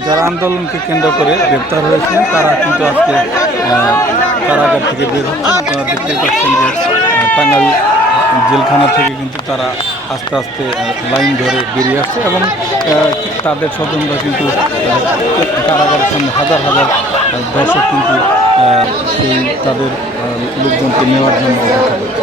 যারা আন্দোলনকে কেন্দ্র করে গ্রেপ্তার হয়েছিলেন তারা কিন্তু আজকে কারাগার থেকে বের দেখতেই পাচ্ছেন যে আহ, টাঙ্গাইল জেলখানা থেকে কিন্তু তারা আস্তে আস্তে লাইন ধরে বেরিয়ে আসছে এবং তাদের স্বজনরা কিন্তু কারাগারের সামনে হাজার হাজার দর্শক কিন্তু সেই তাদের লোকজনকে নেওয়ার জন্য অপেক্ষা করছে।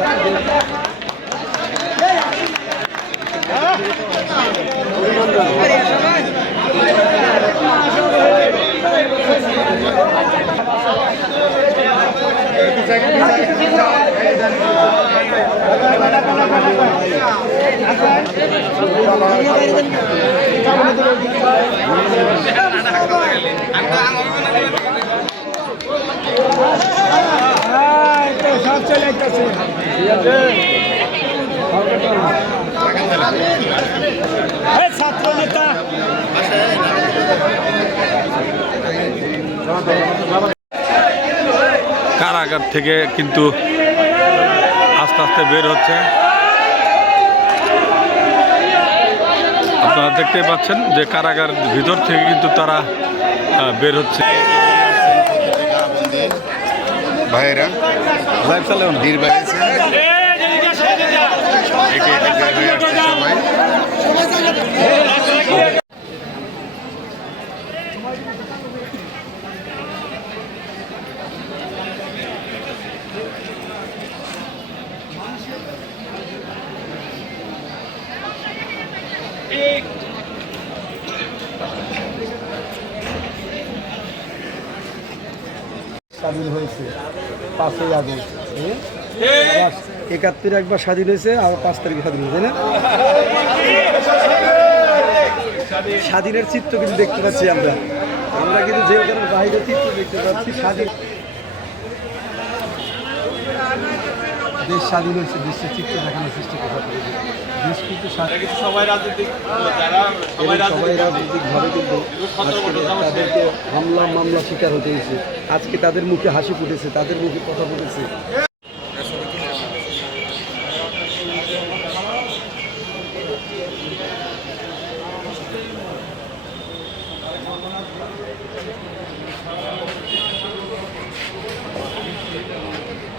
এটা সামনে কারাগার থেকে কিন্তু আস্তে আস্তে বের হচ্ছে। আপনারা দেখতে পাচ্ছেন যে কারাগার ভিতর থেকে কিন্তু তারা বের হচ্ছে। ভাইয়েরা লাইভ চালেও না বীর বাইছে একে একে বের হয়ে আসছে সবাই স্বাধীন হয়েছে পাঁচই আগস্ট। একাত্তর একবার স্বাধীন হয়েছে আর পাঁচ তারিখে স্বাধীন হয়েছে না? স্বাধীনের চিত্র কিন্তু দেখতে পাচ্ছি আমরা। আমরা কিন্তু জেলখানার বাইরে চিত্র দেখতে পাচ্ছি স্বাধীন দেশ স্বাধীন হয়েছে দেশের চিত্র দেখানোর চেষ্টা করা হয়েছে। দেশ কিন্তু সবাই রাজনৈতিক সবাই রাজনৈতিকভাবে কিন্তু আজকে তাদেরকে হামলা মামলা শিকার হতে হয়েছে। আজকে তাদের মুখে হাসি ফুটেছে তাদের মুখে কথা ফুটেছে।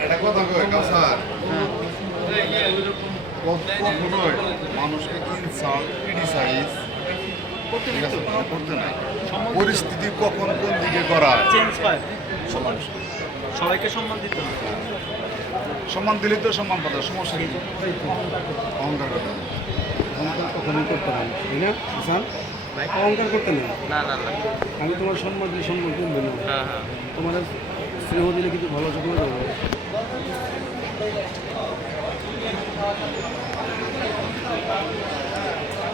এটা কথা কই কাসার কখনোই মানুষকে ইনসাল্ট ক্রিটিসাইজ ঠিক আছে করতে নাই পরিস্থিতি কখন কোন দিকে করা চেঞ্জ পায় সবাইকে সম্মান দিতে সম্মান দিলে তো সম্মান পাতা সমস্যা কি অহংকার করতে। অহংকার কখনোই করতে পারি তাই না হাসান অহংকার করতে না না না না আমি তোমার সম্মান দিলে সম্মান করবে না হ্যাঁ হ্যাঁ তোমার স্নেহ দিলে কিন্তু ভালো চোখে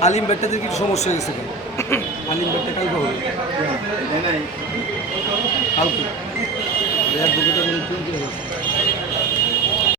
আলিম ব্যাটটাতে কিছু সমস্যা হয়েছে গেছে কেন? আলিম ব্যাটটা কালকে হবে। কালকে। এক দুটো